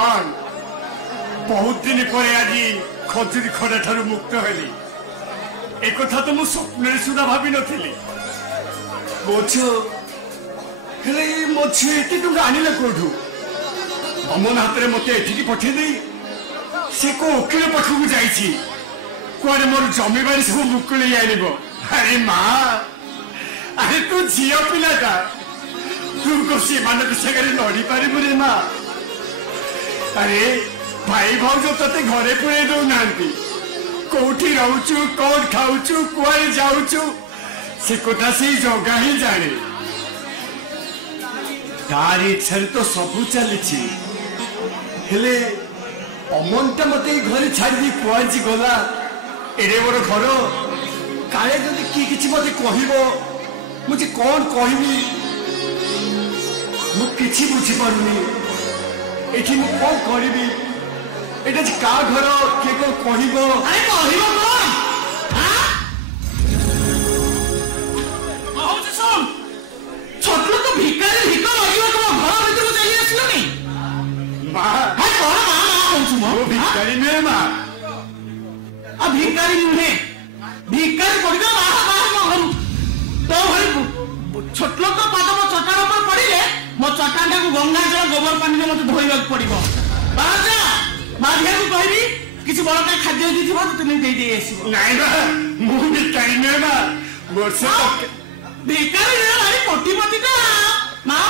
भगवान बहुत दिन पर आज खजुरी खड़ा ठार मुक्त हेली एक कथा तो मु स्वप्न सुना भावी नी मो झी एत टका आनिला कौटू अमन हाथ में मत एठिकी पठेदे से को वकिल पाखक जाइए कुआरे मोर जमी बारी सब मुकुल आन अरे माँ अरे तू झी पिलाटा तू को से लड़ी पारू रे माँ अरे भाई भाज ते घरे पुरे दौना कौटी रोचु कौन खाऊचु कुआरे जाऊचु से कथा से जगह ही जाने तार इच्छा तो सबू चली अमनटा मत घर छाड़ी कुआरी गला एडे बड़ घर काले जदि किसी मत कह मुझे कौन कहमी मुझे बुझीपारूनी ये कौन करी एटा का घर किए कौन भिकारी नुहे माँ भिकारी नुहे भिकारी पड़ा तो भाई छोट लोक पाद मो चटाण पर पड़े मो चटाणा को गंगा जल गोबर पानी में मत धोवा पड़ो बाहर को कहबी किसी बड़का खाद्य दी थी तुम दे दे नाई मु भिकारी नुहे माँ भिकारी भाई कोटिपति का माँ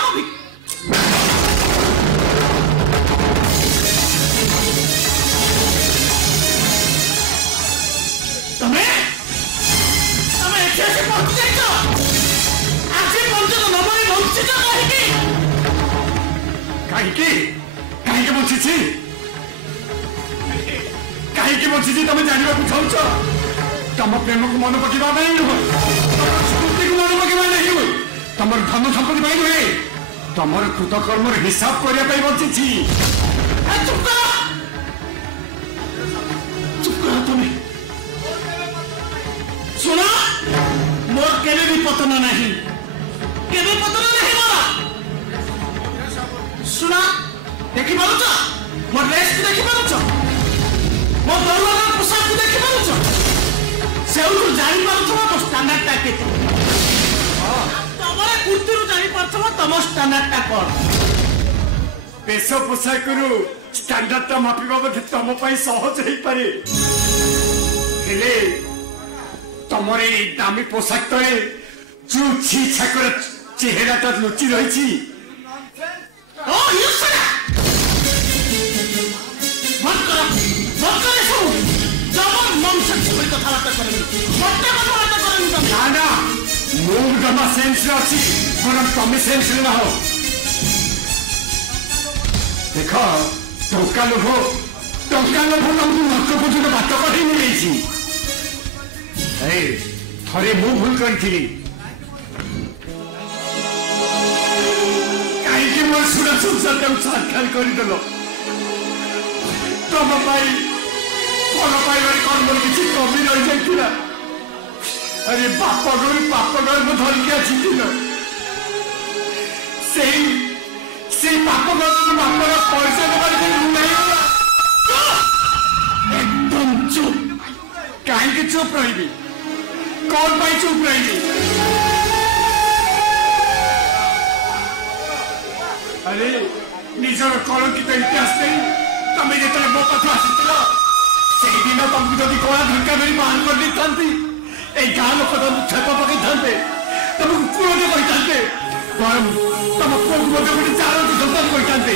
तुम्हें ऐसे पहुंच जाए आज पहुंच नमरे वंचित कहीं बची कहीं बची तुम जानवा चाहछ तुम प्रेम को मन पकड़ा नहीं नुह स्मृति को मन पकड़ा नहीं तुम धन संपत्ति नुहे तुम कृतकर्म हिसाब करने बची चुप करो तुम्हें सुना मोर केवे भी पतन नहीं केवे पतन नहीं मोर सुना देखि पारुछ मोर ड्रेस को देखि पारुछ मोर दौलत पोशाक को देखि पारुछ सेउरु जानि पारुछ मोर स्टैंडर्ड ता केते तमरे कुर्तीरु जानि पारुछ तम स्टैंडर्ड ता कोन पेश पोशाक रु स्टैंडर्ड ता मापिबा बधे तम पई सहज हेई पारे हेले तमरे दामी पोशाक तले जो छी छाकर चेहराटा लुचि रही जमा सेन्स तमें सेन्स ना हो देख टंका लोभ तुमको नष्ट पर्यटन बात कठे मिली थरे मु भूल करी कहीं मोर सुना संसार साक्षात करदेल तुम भल पाइबार कौन मोर किसी कमी रही जाता अरे बाप घर मु धरिकी आसिल से बाप घर बापर पैसा एकदम चुप कहीं चुप रही कौन पाई चुप रही अरे निजर कलंकित इतिहास नहीं तुम जो मो पाख आसी दिन तुमको जब कला धक्का मेरी बाहर कर दी था गाँ लोक तुम छेप पकई था तुमको पुरोटे कहते तुम पुआ को गोटे चार सन्तान कहते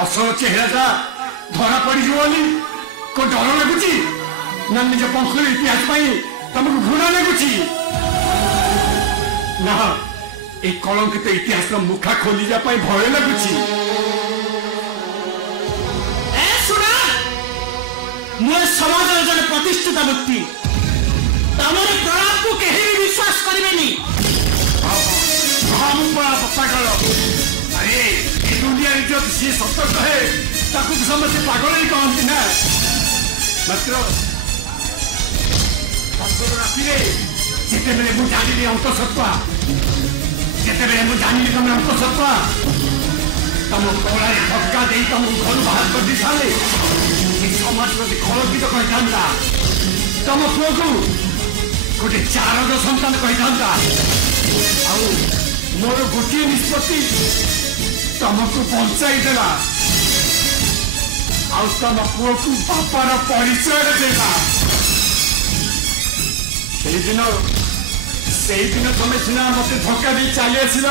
असल चेहरा धरा पड़ी को डर लगुच ना निज पंखर इतिहास तुमको घृणा लगुच ना ये कलंकित इतिहास मुखा खोली भय लगुच समाज जन प्रतिष्ठित व्यक्ति तमर प्रणाम को कहीं भी विश्वास करें पागल अरे ये दुनिया इज्जत सी सतर्क है ताकू तो समझे पागल ही कहती ना मात्र राति जिते मुझे जानी अंतसत्वा ଯେତେବେଳେ ମୁଁ ଜାଣିଲି ତମେ ଅନ୍ତଃସତ୍ତ୍ୱା ତମ କଳାରେ ଧକ୍କା ଦେଇ ତମକୁ ଘରୁ ବାହାର କରି ସାରିଲେ ଏ ସମାଜ ପ୍ରତି କଳଙ୍କିତ କହିଥାନ୍ତା ତମ ପୁଅକୁ ଗୋଟେ ଚାରଦ ସନ୍ତାନ କହିଥାନ୍ତା ଆଉ ମୋର ଗୋଟିଏ ନିଷ୍ପତ୍ତି ତମକୁ ବଞ୍ଚାଇ ଦେଲା ଆଉ ତମ ପୁଅକୁ ବାପାର ପରିଚୟ ଦେଲା ସେଇଦିନ ତମେ ସିନା ମତେ ଧକ୍କା ଦେଇ ଚାଲି ଆସିଲ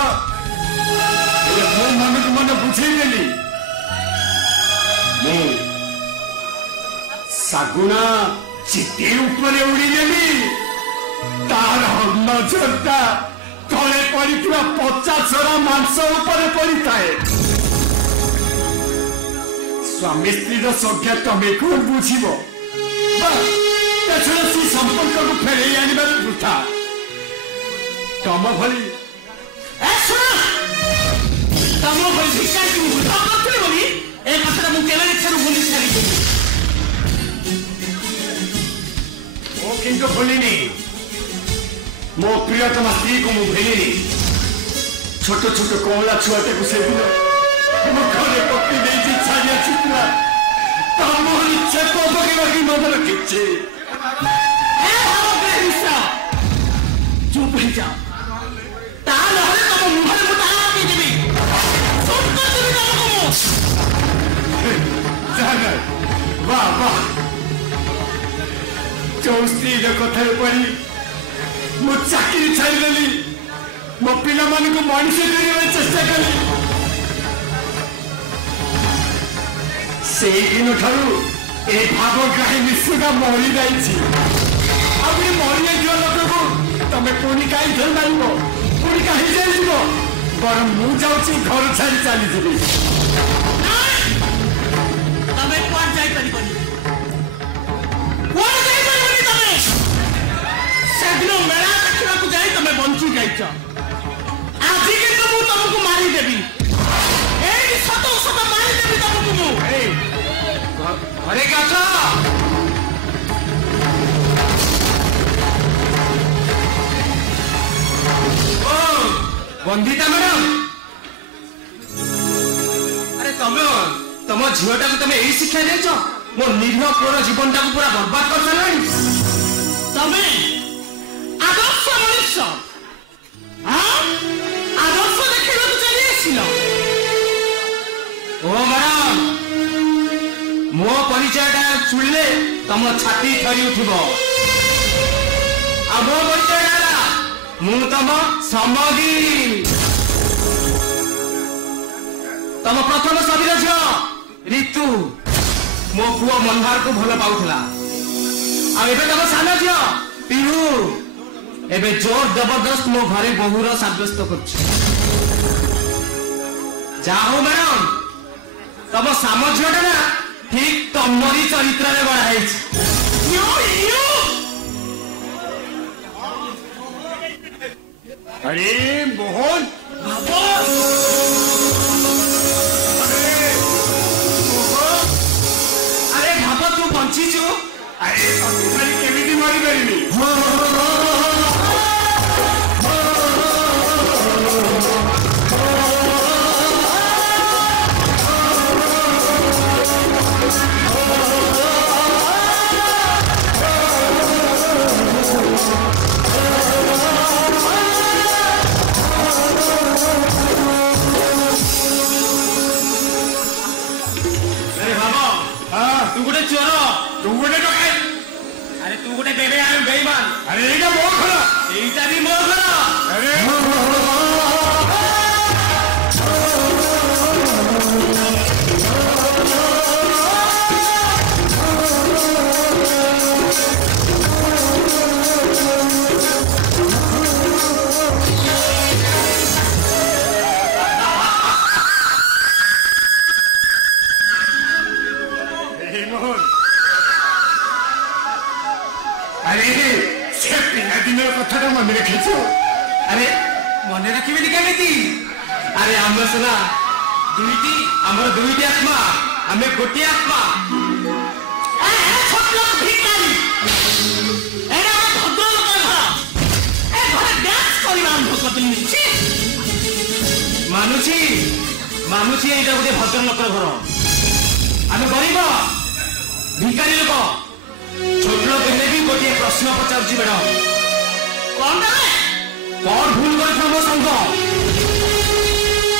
ମୋ ମନକୁ ମନ ବୁଝେଇଦେଲି ମୁଁ ଶାଗୁଣା ଚିତି ଉପରେ ଉଡ଼ିନେଲି ତାର ନଜରଟା ତଳେ ପଡ଼ିଥିବା ପଚା ଛଡ଼ା ମାଂସ ଉପରେ ପଡ଼ିଥାଏ ସ୍ୱାମୀ ସ୍ତ୍ରୀର ସଂଖ୍ୟା ତମେ କଣ ବୁଝିବ ସେ ସମ୍ପର୍କକୁ ଫେରେଇ ଆଣିବାର ବୃଥା ତମ ଭଳି ତମ ଭଳି ଭିକାରୀକୁ ବୃଥା କରିଥିଲି ବୋଲି ଏ କଥାଟା ମୁଁ କେବେ ଇଚ୍ଛାରୁ ଭୁଲି ସାରିଛି ମୁଁ କିନ୍ତୁ ଭୁଲିନି ମୋ ପ୍ରିୟତମା ସ୍ତ୍ରୀକୁ ମୁଁ ଭୁଲିନି ଛୋଟ ଛୋଟ କଅଁଳା ଛୁଆଟାକୁ ସେଦିନ ମୋ ଘରେ ପକେଇ ଦେଇଛି ଛାଡ଼ି ଆସିଥିଲା ତମ ଇଚ୍ଛା ପକେଇବାକୁ ମନେ ରଖିଛି ଚୁପ୍ ହେଇଯାଅ ତା ନହେଲେ ତମ ମୁହଁରେ ମୁଁ ତାହା ପକେଇଦେବି ଯୋଉ ସ୍ତ୍ରୀର କଥାରେ ପଡ଼ି ମୁଁ ଚାକିରି ଛାଡ଼ିଦେଲି ମୋ ପିଲାମାନଙ୍କୁ ମଣିଷ କରିବାକୁ ଚେଷ୍ଟା କଲି ସେଇଦିନ ଠାରୁ ଏ ଭାବଗ୍ରାହୀ ନିଶ୍ଚିତ ମରିଯାଇଛି ଆଉ ଏ ମରିଯାଇଥିବା ଲୋକକୁ ତମେ ପୁଣି କାହିଁ ଧରି ପାରିବ ପୁଣି କାହିଁ ଯାଇଯିବ ବରଂ ମୁଁ ଯାଉଛି ଘର ଛାଡ଼ି ଚାଲିଯିବି ତମେ କୁଆଡ଼େ ଯାଇପାରିବନି ତମେ ସେଦିନ ମେଳା ଦେଖିବାକୁ ଯାଇ ତମେ ବଞ୍ଚି ଯାଇଛ ଆଜି କିନ୍ତୁ ମୁଁ ତମକୁ ମାରିଦେବି ଏଇ ସତ ସତ ମାରିଦେବି ତମକୁ ମୁଁ ଘରେ ଅଛ ବନ୍ଦିତା ମ୍ୟାଡାମ ଆରେ ତମ ଝିଅଟାକୁ ତମେ ଏଇ ଶିକ୍ଷା ଦେଇଛ ମୋ ନିରୀହ ପୁଅର ଜୀବନଟାକୁ ପୁରା ବର୍ବାଦ କରିସାରିଲାଣି ତମେ ଆଦର୍ଶ ମଣିଷ ଆଦର୍ଶ ଦେଖେଇବାକୁ ଚାଲି ଆସିଲ ଓ ମ୍ୟାଡାମ ମୋ ପରିଚୟଟା ଶୁଣିଲେ ତମ ଛାତି ଥରି ଉଠିବ ଆଉ ମୋ ପରିଚୟ ହେଲା ମୁଁ ତମ ସମଧି ତମ ପ୍ରଥମ ସ୍ୱାମୀର ଝିଅ ରିତୁ ମୋ ପୁଅ ମନ୍ଧାରକୁ ଭଲ ପାଉଥିଲା ଆଉ ଏବେ ତମ ସାନ ଝିଅ ପିହୁ ଏବେ ଜୋର ଜବରଦସ୍ତ ମୋ ଘରେ ବୋହୂର ସାବ୍ୟସ୍ତ କରୁଛି ଯାହା ହଉ ମ୍ୟାଡାମ ତମ ସାମ ଝିଅଟା ନା ଠିକ ତମରି ଚରିତ୍ରରେ ଗଢା ହେଇଛି अरे मोहन अरे भाप तू बंचीचु अरे केमिति मरी पारिबी तू गोटे चोर तू गोटे डकायत अरे तू गोटे बेईमान अरे एटा मो घर एटा भी मो घर अरे कथा मन रखीच अरे मन रखी केमी अरे आम सीना दुईटी आमर दुईटी आत्मा आम गोटे आत्मा भद्र लोक घर डांस करवा आरंभ कर ମାନୁଛି ମାନୁଛି ଏଇଟା ଗୋଟେ ଭଦ୍ରଲୋକର ଘର। ଆମେ ଗରିବ ଭିକାରୀ ଲୋକ। ଛୋଟ ଲୋକ ହେଲେ ବି ଗୋଟିଏ ପ୍ରଶ୍ନ ପଚାରୁଛି ମ୍ୟାଡାମ, କଣ କଣ ଭୁଲ କରିଥିବ ମୋ ସାଙ୍ଗ?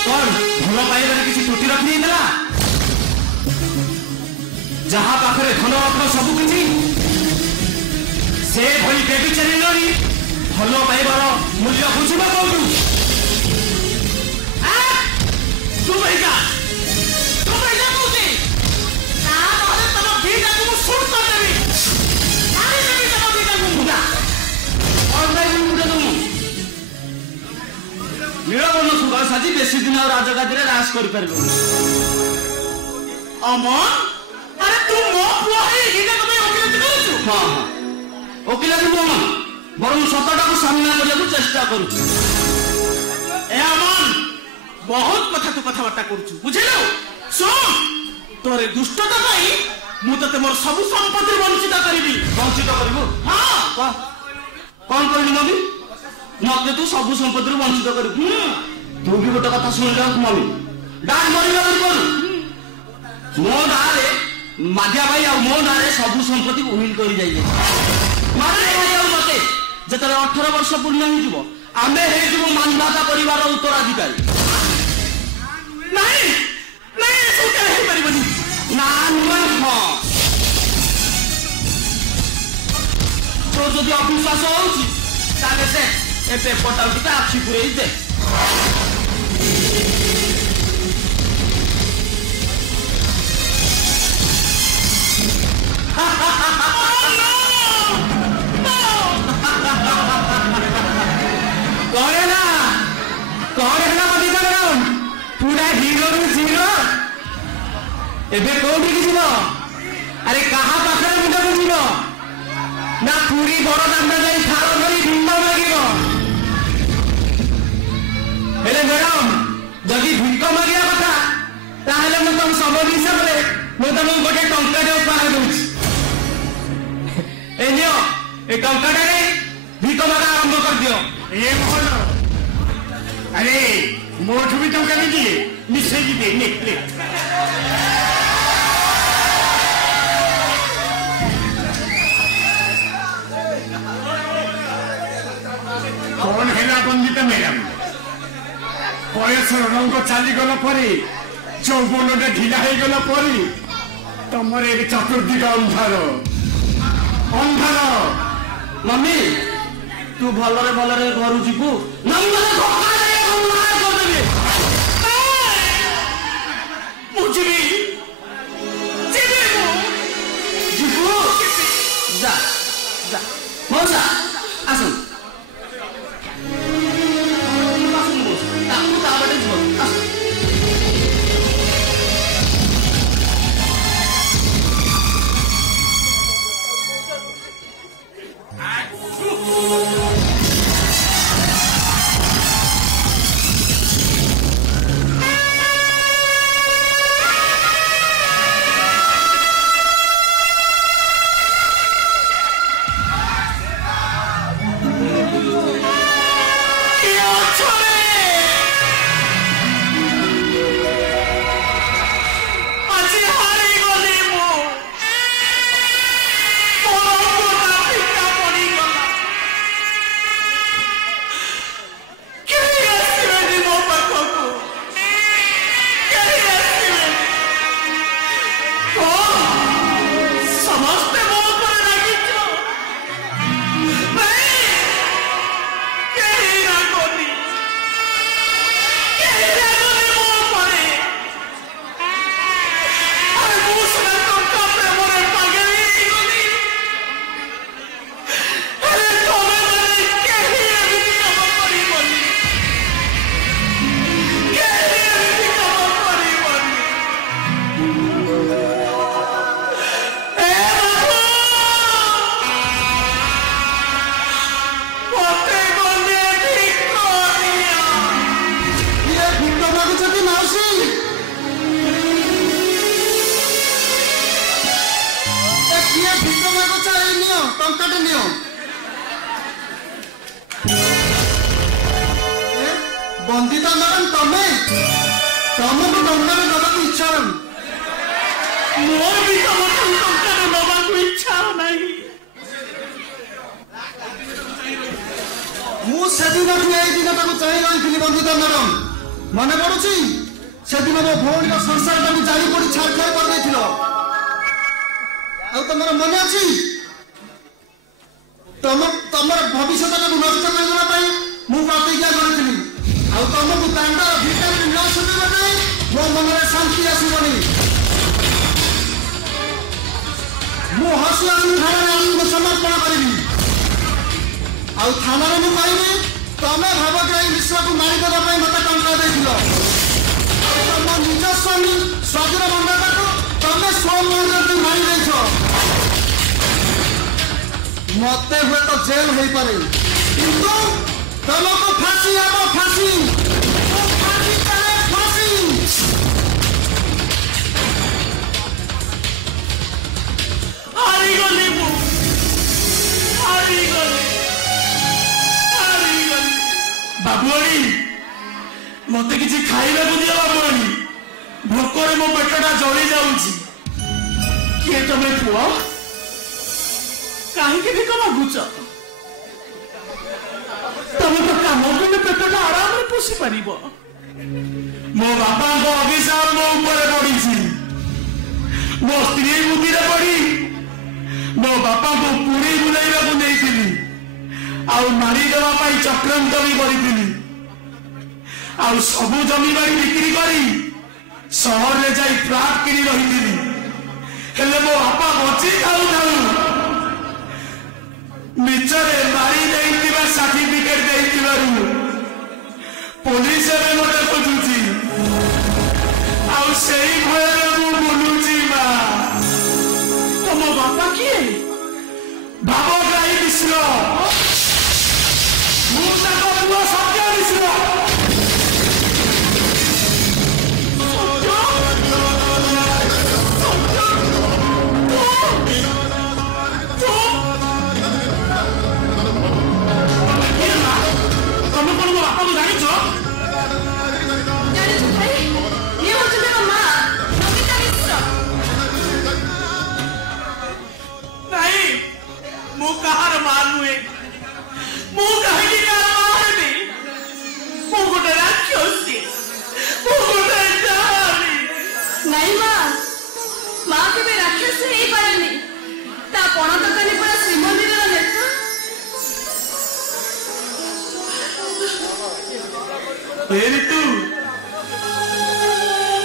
କଣ ଭଲ ପାଇବାରେ କିଛି ତ୍ରୁଟି ରଖିଦେଇଥିଲା? ଯାହା ପାଖରେ ଧନ ରତ୍ନ ସବୁ କିଛି, ସେ ଭଳି ବେବିଚାରୀ ନାରୀ ଭଲ ପାଇବାର ମୂଲ୍ୟ ବୁଝିବ କୋଉଠୁ? ନୀଳବର୍ଣ୍ଣ ସୁବାସ ସାଜି ବେଶୀ ଦିନ ଆଉ ରାଜଗାଦିରେ ରାସ କରିପାରିବ। ଅମନ, ଆରେ ତୁ ମୋ ପୁଅ ହେଇ ଏଇଟାକୁ ପାଇଁ ଓକିଲାତି କରୁଛୁ? ହଁ ହଁ, ଓକିଲାତି ନୁହଁ, ବରଂ ସତଟାକୁ ସାମ୍ନା କରିବାକୁ ଚେଷ୍ଟା କରୁଛୁ। ଏ ଅମନ, ବହୁତ କଥା ତୁ କଥାବାର୍ତ୍ତା କରୁଛୁ, ବୁଝିଲୁ? ଶୁଣ, ତୋର ଦୁଷ୍ଟତା ପାଇଁ ମୁଁ ତତେ ମୋର ସବୁ ସମ୍ପତ୍ତି ବଞ୍ଚିତ କରିବି। ବଞ୍ଚିତ କରିବୁ? ହଁ। କଣ କରିଲୁ ମମି? ମତେ ତୁ ସବୁ ସମ୍ପତ୍ତିରୁ ବଞ୍ଚିତ କରିବୁ? ତୁ ବି ଗୋଟେ କଥା ଶୁଣିଲ ମମି, ଡାକ ମରିବା ପୂର୍ବରୁ ମୋ ନାଁରେ ମାଧିଆ ଭାଇ ଆଉ ମୋ ନାଁରେ ସବୁ ସମ୍ପତ୍ତି ଉଇଲ କରି ଯାଇଯାଇଛି। ମାଧିଆ ଭାଇ ଆଉ ମତେ ଯେତେବେଳେ 18 ବର୍ଷ ପୂର୍ଣ୍ଣ ହେଇଯିବ, ଆମେ ହେଇଯିବୁ ମାନ୍ଧାତା ପରିବାର ଉତ୍ତରାଧିକାରୀ। ନାଇଁ ନାଇଁ, ଏସବୁ କେବେ ହେଇପାରିବନି। ନା ନୁହେଁ ହଁ। ତୋ ଯଦି ଅବିଶ୍ୱାସ ହଉଛି ତାହେଲେ ସେ ଏ ପେପରଟାକୁ ଟିକେ ଆଖି ପୁରେଇ ଦେ। କଣ ହେଲା ପୁରା ହିରୋରୁ ଜିରୋ। ଏବେ କୋଉଠିକି ଯିବ? ଆରେ କାହା ପାଖରେ ମୁଣ୍ଡକୁ ଯିବ? ନା ପୁରୀ ବଡ ଦାଣ୍ଡ ଯାଇ ଥାଳ ଧରି ଭିନ୍ନ ମାଗିବ? ହେଲେ ମ୍ୟାଡାମ, ଯଦି ଭିକ ମାଗିବା କଥା ତାହେଲେ ମୁଁ ତମ ସମୟ ହିସାବରେ ମୁଁ ତମକୁ ଗୋଟେ ଟଙ୍କାଟେ ଉପହାର ଦଉଛି। ଏ ନିଅ, ଏ ଟଙ୍କାଟାରେ ଭିକ ମାଗା ଆରମ୍ଭ କରିଦିଅ। ଏ ଭଲ, ଆରେ ମୋଠୁ ବି ଟଙ୍କା ନେଇଯିବେ, ମିଶେଇକି ଦେ। କଣ ହେଲା ବନ୍ଦିତା ମ୍ୟାଡାମ? ବୟସର ରଙ୍ଗ ଚାଲିଗଲା ପରେ, ଯୌବନଟା ଢିଲା ହେଇଗଲା ପରେ ତମର ଏବେ ଚତୁର୍ଦିଗ ଅନ୍ଧାର। ମମି, ତୁ ଭଲରେ ଭଲରେ ଘରୁ ଯିବୁ? ମୁଁ ଯିବି, ଯିବୁ? ଯା ଯା ମଉସା ଆସନ୍ତୁ। ଟଙ୍କାଟେ ନିଅ। ବନ୍ଦିତା ମ୍ୟାଡାମ ତମକୁ ଟଙ୍କାରେ ଦେବାକୁ ଇଚ୍ଛା ନାହିଁ। ମୋର ବି ତମଠାରୁ ଟଙ୍କାରେ ନେବାକୁ ଇଚ୍ଛା ନାହିଁ। ମୁଁ ସେଦିନଠୁ ଏଇ ଦିନଟାକୁ ଚାହିଁ ରହିଥିଲି ବନ୍ଦିତା ମ୍ୟାଡାମ। ମନେ ପଡୁଛି ସେଦିନ ମୋ ଭଉଣୀର ସଂସାରଟାକୁ ଜାଳି ପୋଡ଼ି ଛାରଖାର କରିଦେଇଥିଲ। ଆଉ ତମର ମନେ ଅଛି ତମର ଭବିଷ୍ୟତଟାକୁ ନଷ୍ଟ କରିଦେବା ପାଇଁ ମୁଁ ପ୍ରତିଜ୍ଞା କରିଥିଲି। ଆଉ ତମକୁ ଦାଣ୍ଡର ଭିଟାମିନ ନ ଶୁଣିବା ପାଇଁ ମୋ ମନରେ ଶାନ୍ତି ଆସିବନି। ମୁଁ ହସି ହସି ଥାନାରେ ଆତ୍ମସମର୍ପଣ କରିବି। ଆଉ ଥାନାରେ ମୁଁ କହିବି ତମେ ଭାବଗ୍ରାହୀ ମିଶ୍ରକୁ ମାରିଦେବା ପାଇଁ ମତେ ଟଙ୍କା ଦେଇଥିଲ। ଆଉ ତମ ନିଜ ସ୍ୱାମୀ ସ୍ୱାଧୀନ ମଣ୍ଡପକୁ ତମେ ସ୍ୱମୂଲ୍ୟରେ ମାରି ଦେଇଛ। ମତେ ହୁଏତ ଜେଲ ହେଇପାରେ କିନ୍ତୁ ତମକୁ ଫାଶୀ ହେବ ଫାଶୀ। ହାରିଗଲି ମୁଁ ବାବୁଆଣୀ ମତେ କିଛି ଖାଇବାକୁ ଦିଅ ବାବୁଆଣୀ। ଭୋକରେ ମୋ ପେଟଟା ଜଳି ଯାଉଛି। କିଏ ତମେ ପୁଅ? କାହିଁକି ଭିକ ମାଗୁଛ? ତମେ ତ କାମ କଲେ ପେଟଟା ଆରାମରେ ପୋଷି ପାରିବ। ମୋ ବାପାଙ୍କ ଅଭିଶାପ ମୋ ଉପରେ ପଡିଛି। ମୋ ସ୍ତ୍ରୀ ବୁଦ୍ଧିରେ ପଡି ମୋ ବାପାଙ୍କୁ ପୁରୀ ବୁଲେଇବାକୁ ନେଇଥିଲି। ଆଉ ମାରିଦେବା ପାଇଁ ଚକ୍ରାନ୍ତ ବି କରିଥିଲି। ଆଉ ସବୁ ଜମିବାଡ଼ି ବିକ୍ରି କରି ସହରରେ ଯାଇ ଫ୍ଲାଟ କିଣି ରହିଥିଲି। ହେଲେ ମୋ ବାପା ବଞ୍ଚି ଥାଉ ଥାଉ ମିଛରେ ମାରି ଦେଇଥିବା ସାର୍ଟିଫିକେଟ ଦେଇଥିବାରୁ ପୋଲିସ ଏବେ ମତେ ଖୋଜୁଛି। ଆଉ ସେଇ ଭୟରେ ମୁଁ ବୁଲୁଛି। ମା ତମ ବାପା କିଏ? ଭାବଗ୍ରାହୀ ମିଶ୍ର। ମୁଁ ତାଙ୍କ ପୁଅ ସତ୍ୟ ମିଶ୍ର। ତମେ କଣ ମୋ ବାପାକୁ ଜାଣିଛ? ଭାଇ ଇଏ ହଉଛନ୍ତି ମୋ ମା ନମିତା ମିଶ୍ର। ନାଇଁ ମୁଁ କାହାର ମା ନୁହେଁ। ମୁଁ କାହିଁକି କାହାର ମା ହେବି? ମୁଁ ଗୋଟେ ରାକ୍ଷସୀ। ମୁଁ ଗୋଟେ ଡାହାଣୀ। ନାଇଁ ମା କେବେ ରାକ୍ଷସ ହେଇପାରେନି। ତା ପଣ ଦୋକାନୀ ପୁରା ଶ୍ରୀମନ୍ଦିରର ନେତା। ঋତୁ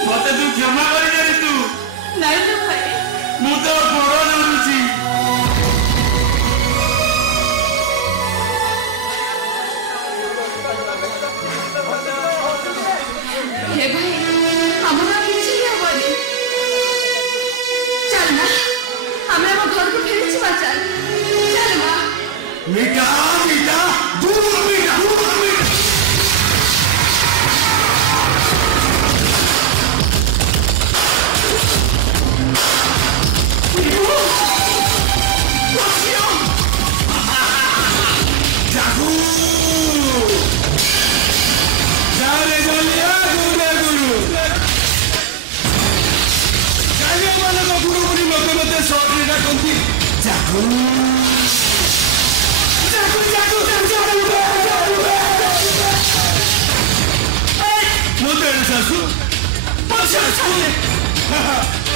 ମତେ ତୁ କ୍ଷମା କରିଦେ ଋତୁ। ନାଇଁ ତ ଭାଇ ମୁଁ ତ ବଡ ଜାଣୁଛି। ହେ ଭାଇ ଆମର କିଛି ବି ହବନି। ଚାଲ ମା ଆମେ ଆମ ଘରକୁ ଫେରିଯିବା। ଚାଲ ମା। ମିଠା ମିଠା ଦୂର ମିଠା ଦୂର ମିଠା।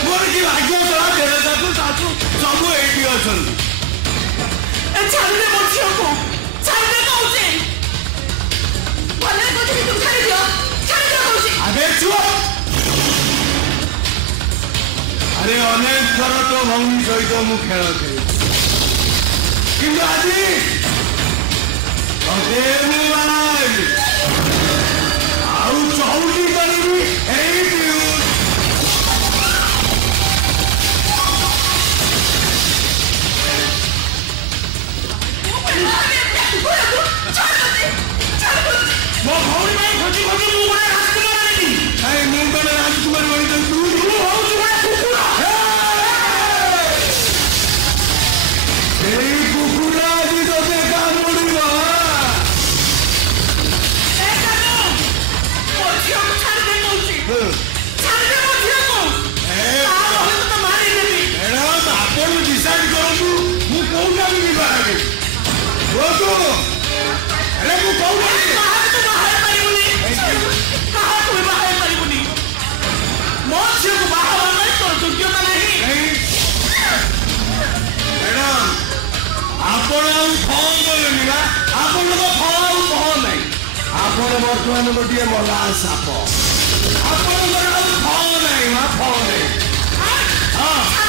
ମୋର କି ଭାଗ୍ୟ ସବୁ ଏଇଠି ଅଛନ୍ତି। ଛାଡ଼ିଦେ ମୋ ଝିଅକୁ। ଛାଡ଼ିଦେ କହୁଛି। ଭଲ କହୁଥିଲି ତୁ ଛାଡ଼ିଦିଅ କହୁଛି। ଆବେ ଚୁପ। ଆରେ ଅନେକ ଥର ତୋ ଭଉଣୀ ସହିତ ମୁଁ ଖେଳ ଖେଳିଛି କିନ୍ତୁ ଆଜି ମୁଁ ବାହାରିଲି। ଆଉ ଚଉକି କରିବି ଏଇଠି। ମୋ ଭଉଣୀ ପାଇଁ ଖୋଜି ଖୋଜି ମୁଁ ଗୋଟେ ରାଜକୁମାର ଆଣିଲି। ମୁଁ ଗୋଟେ ରାଜକୁମାର ବନିତ ତୁ ହଉଛୁ ଗୋଟେ କୁକୁର। ସେଇ କୁକୁର ଆଜି ତୋତେ କାମୁଡ଼ିବ। नहीं बोलू अरे मु कहू कहा तो बाहर परिबुनी कहा तू बाहर परिबुनी मो झियो को बाहर नहीं तो योग्यता नहीं मैडम आपण फल बोलनी ना आपण तो फल फल नहीं आपण बर्तमान गोटे मला साप आपण फल नहीं मा फल नहीं हाँ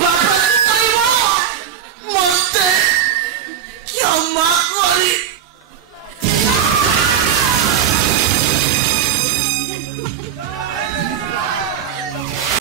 बाबा